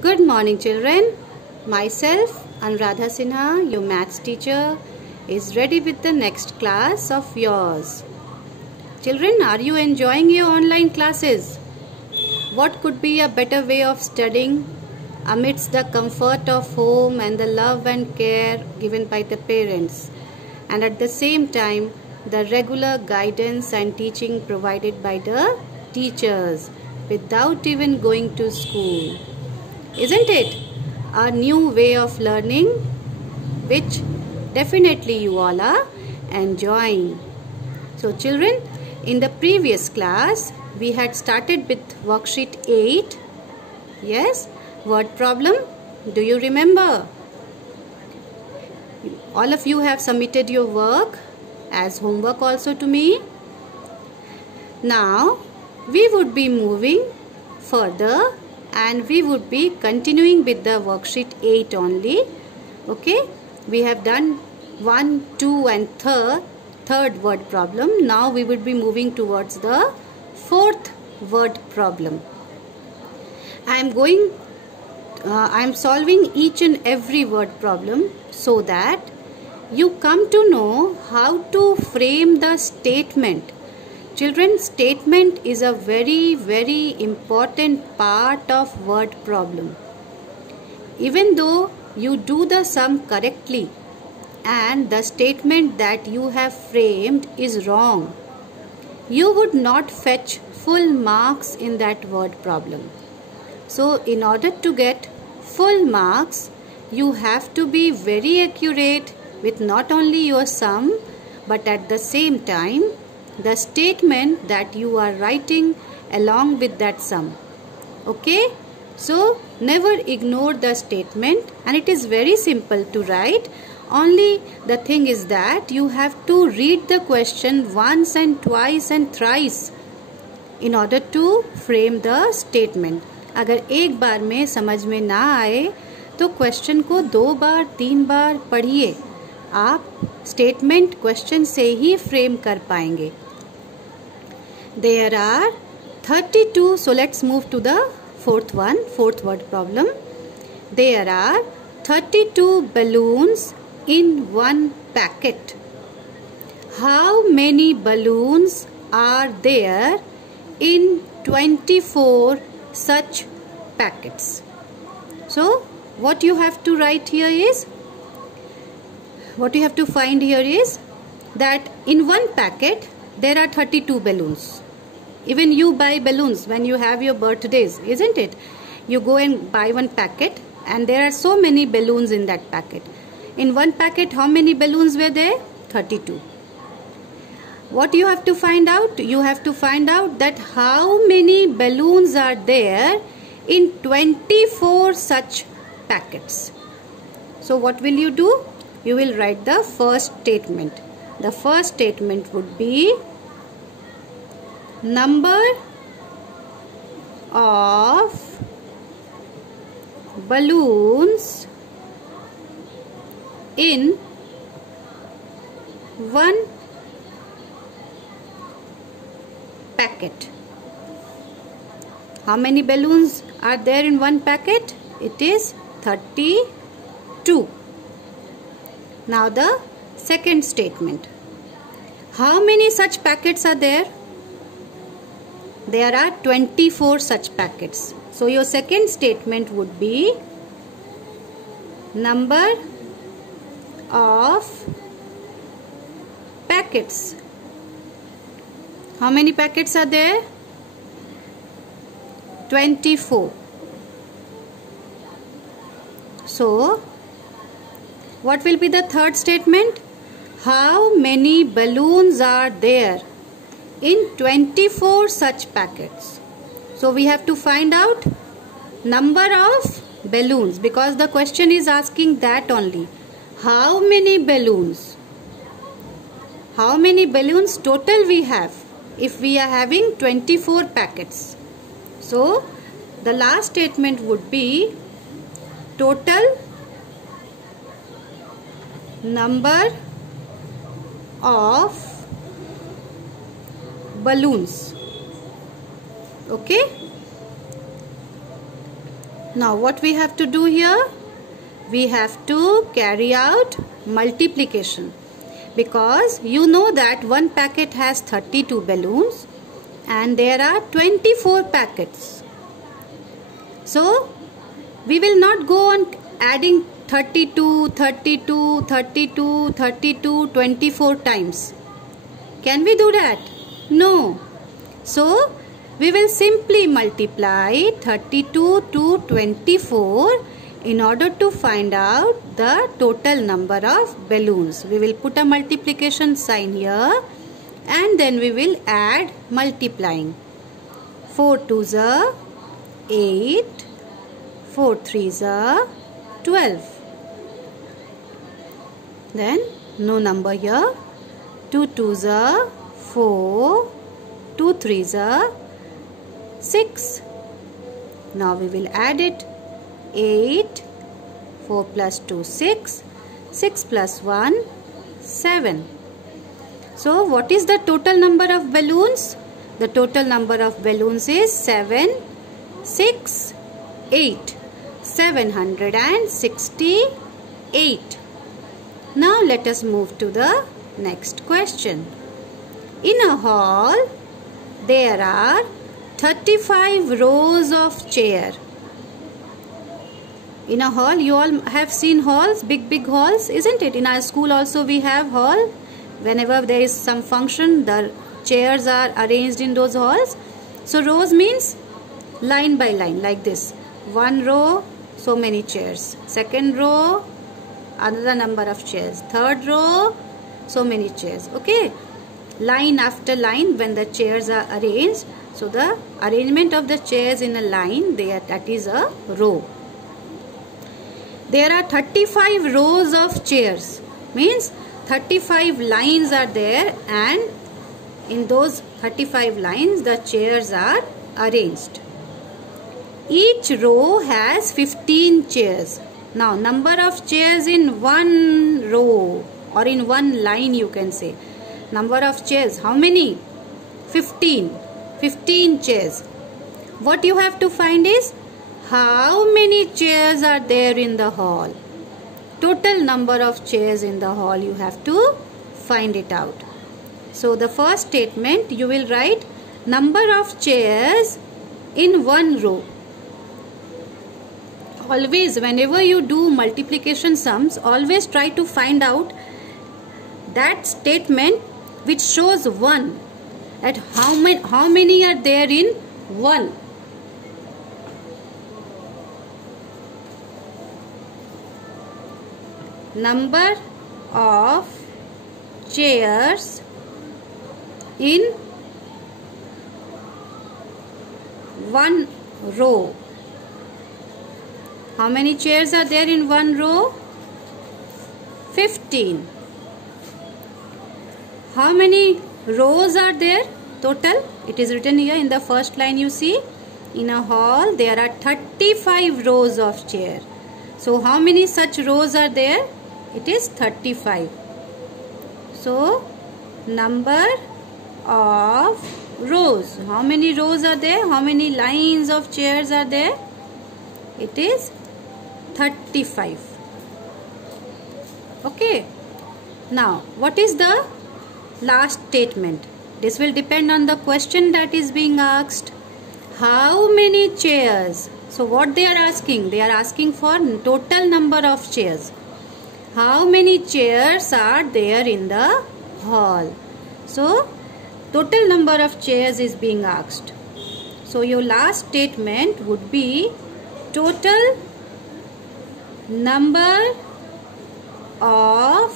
Good morning, children. Myself, Anuradha Sinha, your maths teacher, is ready with the next class of yours. Children, are you enjoying your online classes? What could be a better way of studying amidst the comfort of home and the love and care given by the parents, and at the same time the regular guidance and teaching provided by the teachers without even going to school? Isn't it a new way of learning which definitely you all are enjoying? So children, in the previous class we had started with worksheet 8. Yes, word problem. Do you remember? All of you have submitted your work as homework also to me. Now we would be moving further and we would be continuing with the worksheet 8 only. Okay, we have done 1, 2 and third word problem. Now we would be moving towards the fourth word problem. I am solving each and every word problem so that you come to know how to frame the statement. Children, statement is a very important part of word problem. Even though you do the sum correctly and the statement that you have framed is wrong, you would not fetch full marks in that word problem. So in order to get full marks, you have to be very accurate with not only your sum but at the same time the statement that you are writing along with that sum. Okay, so never ignore the statement, and it is very simple to write. Only the thing is that you have to read the question once and twice and thrice in order to frame the statement. अगर एक बार में समझ में ना आए तो question को 2 बार 3 बार पढ़िए. आप स्टेटमेंट क्वेश्चन से ही फ्रेम कर पाएंगे. There are 32, so let's move to the fourth word problem. There are 32 balloons in one packet. How many balloons are there in 24 such packets? So what you have to write here is, what you have to find here is that in one packet there are 32 balloons. Even you buy balloons when you have your birthdays, isn't it? You go and buy one packet and there are so many balloons in that packet. In one packet, how many balloons were there? 32. What you have to find out? You have to find out that how many balloons are there in 24 such packets. So what will you do? You will write the first statement. The first statement would be number of balloons in one packet. How many balloons are there in one packet? It is 32. Now the second statement. How many such packets are there? There are 24 such packets. So your second statement would be number of packets. How many packets are there? 24. So what will be the third statement? How many balloons are there in 24 such packets? So we have to find out number of balloons because the question is asking that only. How many balloons? How many balloons total we have if we are having 24 packets? So the last statement would be total number of balloons. Okay. Now what we have to do here? We have to carry out multiplication, because you know that one packet has 32 balloons and there are 24 packets. So we will not go on adding 32, 32, 32, 32, 24 times. Can we do that? No. So we will simply multiply 32 to 24 in order to find out the total number of balloons. We will put a multiplication sign here and then we will add multiplying. 4 2s are 8, 4 3s are 12. Then no number here. 2 2s are 4, 2 3s are 6. Now we will add it. 8, 4 plus 2 6, 6 plus 1 7. So what is the total number of balloons? The total number of balloons is 7, 6, 8. 768. Now let us move to the next question. In a hall there are 35 rows of chairs. In a hall, you all have seen halls, big halls, isn't it? In our school also we have hall. Whenever there is some function, the chairs are arranged in those halls. So rows means line by line, like this. One row, so many chairs. Second row, another number of chairs. Third row, so many chairs. Okay, line after line when the chairs are arranged. So the arrangement of the chairs in a line, that is a row. There are 35 rows of chairs, means 35 lines are there, and in those 35 lines the chairs are arranged. Each row has 15 chairs. Now number of chairs in one row or in one line, you can say. Number of chairs, how many? 15. 15 chairs. What you have to find is how many chairs are there in the hall. Total number of chairs in the hall, you have to find it out. So the first statement, you will write number of chairs in one row. Always whenever you do multiplication sums, always try to find out that statement which shows 1, at how many are there in 1. Number of chairs in one row. How many chairs are there in one row? 15. How many rows are there total? It is written here in the first line, you see. In a hall there are 35 rows of chairs. So how many such rows are there? It is 35. So number of rows. How many rows are there? How many lines of chairs are there? It is 35. Okay. Now what is the last statement? This will depend on the question that is being asked. How many chairs? So what they are asking? They are asking for total number of chairs. How many chairs are there in the hall? So total number of chairs is being asked. So your last statement would be total number of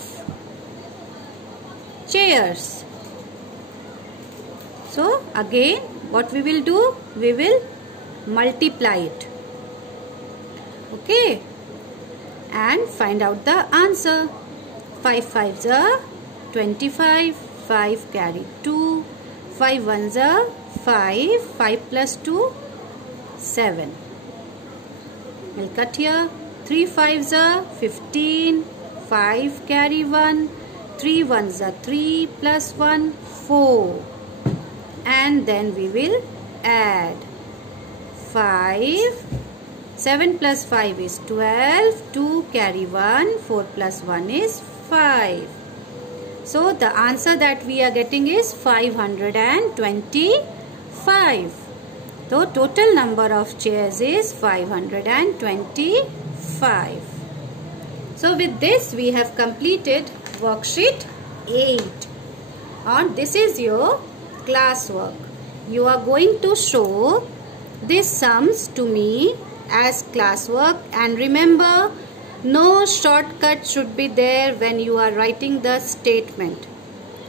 chairs. So again what we will do? We will multiply it. Okay, and find out the answer. 5 5s are 25, 5 carry 2, 5 1s are 5, 5 plus 2 7. We'll cut here. 3 5s are 15, 5 carry 1, 3 1s are 3 plus 1 4, and then we will add 5 7 plus 5 is 12. 2 carry 1. 4 plus 1 is 5. So the answer that we are getting is 525. So total number of chairs is 525. So with this we have completed worksheet 8. And this is your classwork. You are going to show these sums to me as classwork, and remember, no shortcut should be there when you are writing the statement.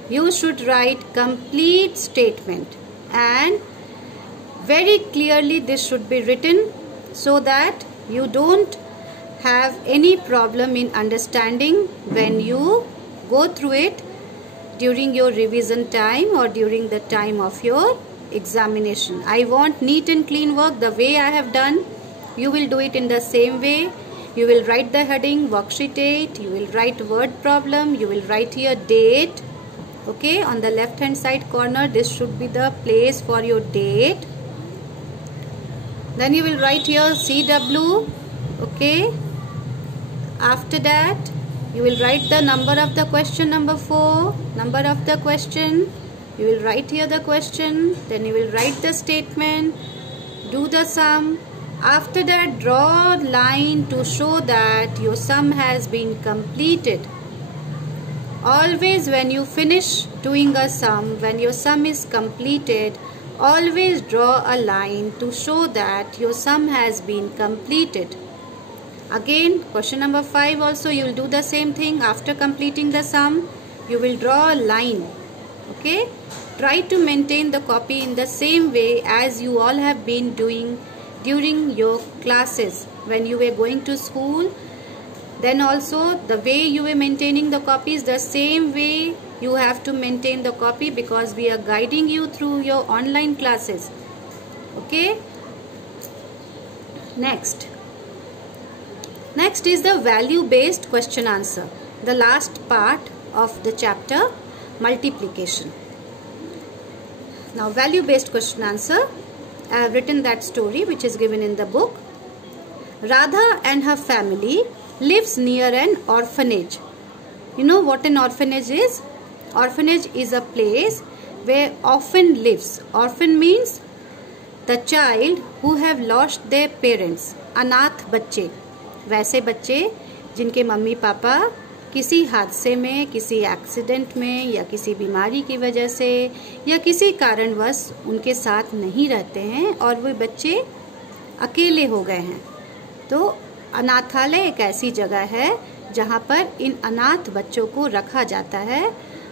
You should write complete statement, and very clearly this should be written so that you don't have any problem in understanding when you go through it during your revision time or during the time of your examination. I want neat and clean work the way I have done. You will do it in the same way. You will write the heading worksheet 8. You will write word problem. You will write here date. Okay, on the left hand side corner this should be the place for your date. Then you will write here CW. Okay, after that you will write the number of the question, number 4, number of the question. You will write here the question, then you will write the statement, do the sum. After that, draw a line to show that your sum has been completed. Always when you finish doing a sum, when your sum is completed, always draw a line to show that your sum has been completed. Again, question number 5 also you will do the same thing. After completing the sum, you will draw a line. Okay, try to maintain the copy in the same way as you all have been doing during your classes when you were going to school. Then also the way you were maintaining the copy is the same way you have to maintain the copy, because we are guiding you through your online classes. Okay, next is the value based question answer, the last part of the chapter multiplication. Now value based question answer, I have written that story which is given in the book. Radha and her family lives near an orphanage. You know what an orphanage is? Orphanage is a place where orphan lives. Orphan means the child who have lost their parents. अनाथ बच्चे, वैसे बच्चे जिनके mummy papa किसी हादसे में, किसी accident में या किसी बीमारी की वजह से या किसी कारणवश उनके साथ नहीं रहते हैं और वो बच्चे अकेले हो गए हैं. तो अनाथालय एक ऐसी जगह है जहाँ पर इन अनाथ बच्चों को रखा जाता है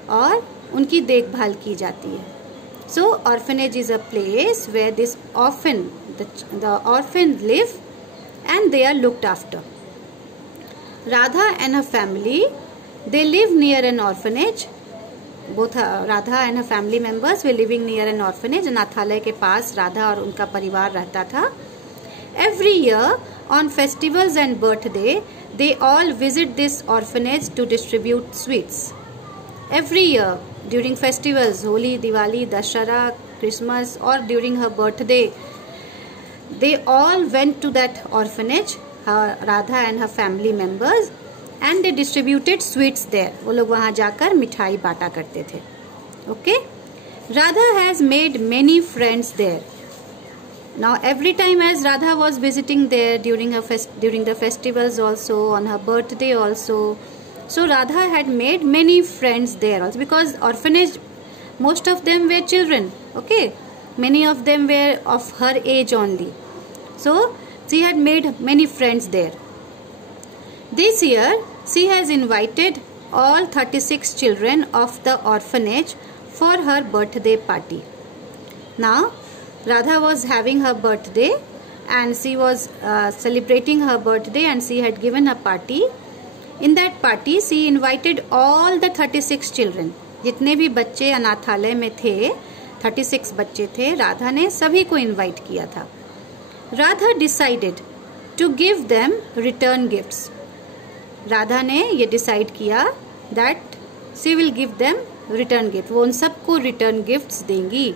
और उनकी देखभाल की जाती है. So orphanage is a place where this orphan the orphan live and they are looked after. Radha and her family, they live near an orphanage. Both Radha and her family members were living near an orphanage. अनाथालय के पास राधा और उनका परिवार रहता था. Every year on festivals and birthday, they all visit this orphanage to distribute sweets. Every year during festivals, Holi, Diwali, Dashara, Christmas, or during her birthday, they all went to that orphanage, Radha and her family members, and they distributed sweets there. वो लोग वहाँ जाकर मिठाई बांटा करते थे. Okay? Radha has made many friends there. Now every time as Radha was visiting there during the festivals also, on her birthday also, so Radha had made many friends there also, because orphanage, most of them were children. Okay? Many of them were of her age only. So she had made many friends there. This year she has invited all 36 children of the orphanage for her birthday party. Now Radha was having her birthday and she was celebrating her birthday, and she had given a party. In that party she invited all the 36 children. जितने भी बच्चे अनाथालय में थे, 36 बच्चे थे, राधा ने सभी को इनवाइट किया था. Radha decided to give them return gifts. Radha ने ये डिसाइड किया that she will give them return gift. वो उन सबको रिटर्न गिफ्ट्स देंगी.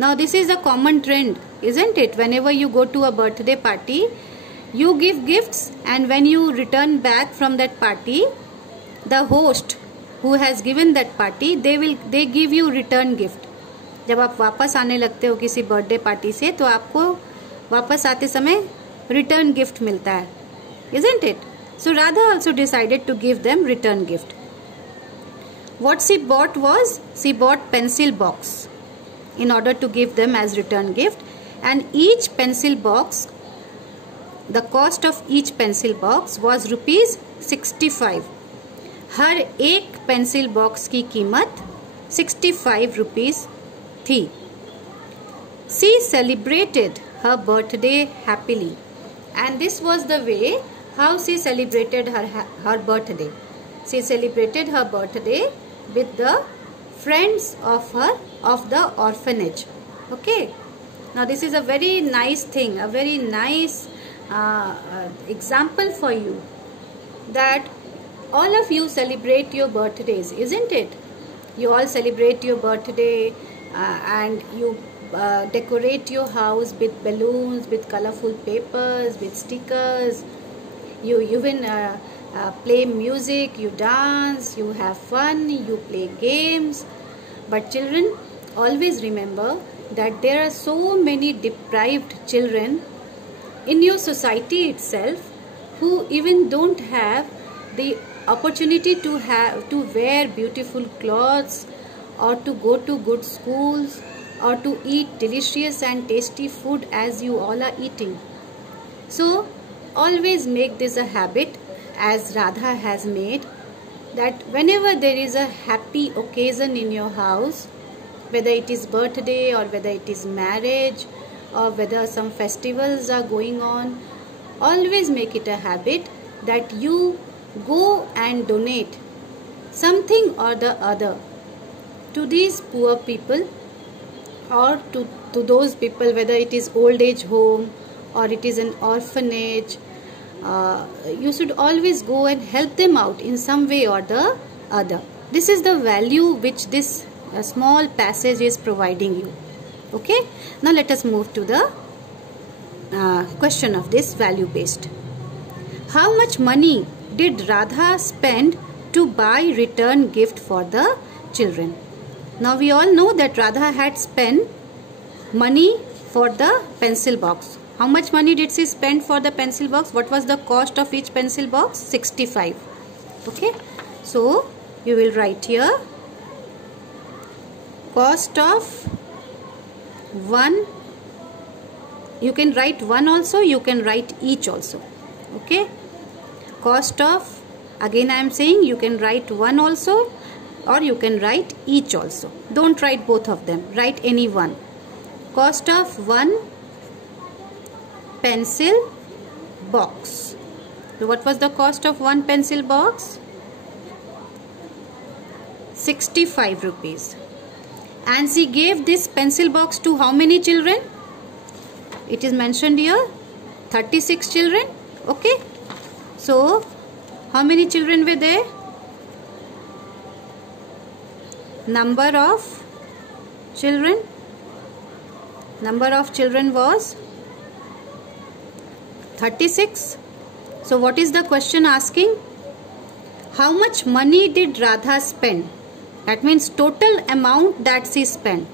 Now this is a common trend, isn't it? Whenever you go to a birthday party, You give gifts, and when you return back from that party, the host who has given that party, they give you return gift. जब आप वापस आने लगते हो किसी birthday party से, तो आपको वापस आते समय रिटर्न गिफ्ट मिलता है, isn't it? So Radha also decided to give them return gift. What she bought was, she bought pencil box in order to give them as return gift, and each pencil box, the cost of each pencil box was ₹65. हर एक pencil box की कीमत 65 rupees थी. She celebrated her birthday happily, and this was the way how she celebrated her birthday. She celebrated her birthday with the friends of the orphanage. Okay, now this is a very nice thing, a very nice example for you, that all of you celebrate your birthdays, isn't it? You all celebrate your birthday and you decorate your house with balloons, with colorful papers, with stickers. You even play music, you dance, you have fun, you play games. But children, always remember that there are so many deprived children in your society itself who even don't have the opportunity to wear beautiful clothes, or to go to good schools, or to eat delicious and tasty food as you all are eating. So always make this a habit, as Radha has made, that whenever there is a happy occasion in your house, whether it is birthday or whether it is marriage or whether some festivals are going on, always make it a habit that you go and donate something or the other to these poor people, or to those people, whether it is old age home or it is an orphanage. You should always go and help them out in some way or the other. This is the value which this small passage is providing you. Okay, now let us move to the question of this value based. How much money did Radha spend to buy return gift for the children? Now we all know that Radha had spent money for the pencil box. How much money did she spend for the pencil box? What was the cost of each pencil box? 65. Okay, so you will write here cost of one. You can write one also, you can write each also. Okay, cost of, again I am saying, you can write one also or you can write each also. Don't write both of them, write any one. Cost of one pencil box. So what was the cost of one pencil box? 65 rupees. And she gave this pencil box to how many children? It is mentioned here, 36 children. Okay, so how many children were there? Number of children was 36. So what is the question asking? How much money did Radha spend? That means total amount that she spent.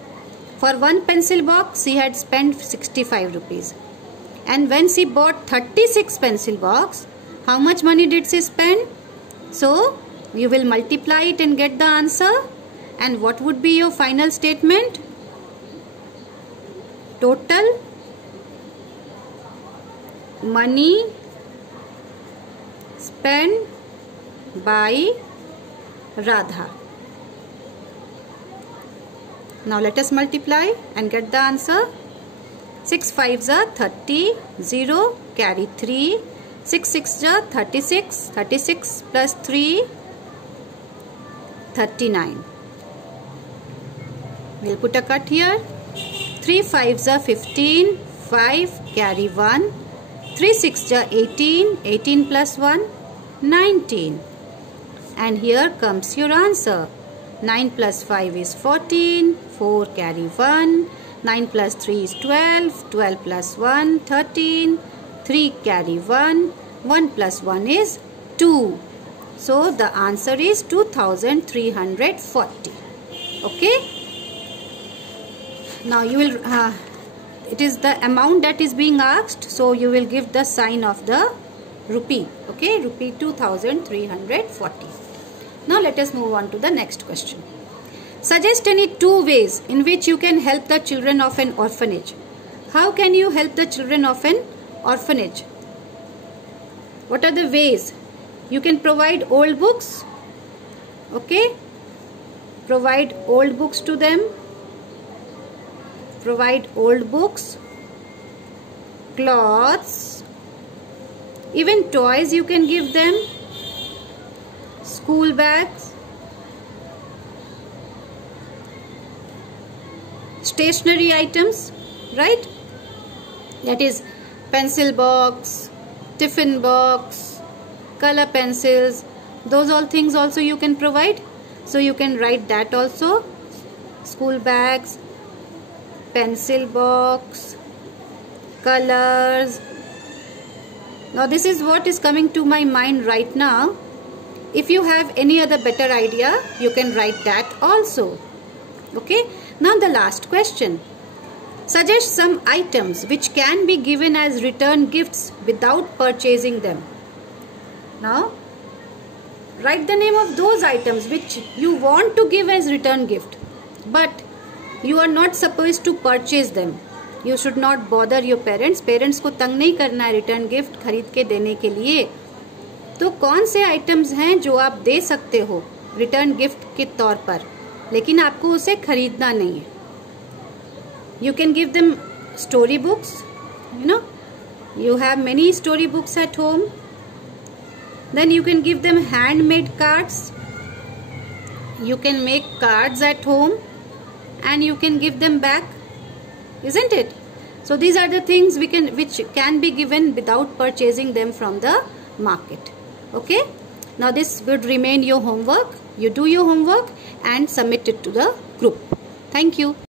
For one pencil box she had spent 65 rupees. And when she bought 36 pencil box, how much money did she spend? So you will multiply it and get the answer. And what would be your final statement? Total money spent by Radha. Now let us multiply and get the answer. 6 5s are 30, 0, carry 3, 6 6s are 36, 36 plus 3, 39. We'll put a cut here. 3 5s are 15, 5, carry 1, 3 6s are 18, 18 plus 1, 19. And here comes your answer. 9 plus 5 is 14, 4 carry 1, 9 plus 3 is 12, 12 plus 1, 13, 3 carry 1. 1 plus 1 is 2. So the answer is 2340. Okay. Now you will, it is the amount that is being asked. So you will give the sign of the rupee. Okay, rupee 2340. Now let us move on to the next question. Suggest any 2 ways in which you can help the children of an orphanage. How can you help the children of an orphanage? What are the ways? You can provide old books. Okay. Provide old books to them. Provide old books. Clothes. Even toys you can give them. School bags. Stationery items. Right? That is pencil box, tiffin box, color pencils. Those all things also you can provide. So you can write that also. School bags, pencil box, colors. Now this is what is coming to my mind right now. If you have any other better idea, you can write that also. Okay. Now the last question. Suggest some items which can be given as return gifts without purchasing them. Now, write the name of those items which you want to give as return gift, but you are not supposed to purchase them. You should not bother your parents. Parents को तंग नहीं करना है return gift खरीद के देने के लिए. तो कौन से आइटम्स हैं जो आप दे सकते हो रिटर्न गिफ्ट के तौर पर, लेकिन आपको उसे खरीदना नहीं है. You can give them story books. You know, you have many story books at home. Then you can give them handmade cards. You can make cards at home and you can give them back, isn't it? So these are the things which can be given without purchasing them from the market. Okay. Now this would remain your homework. You do your homework and submit it to the group. Thank you.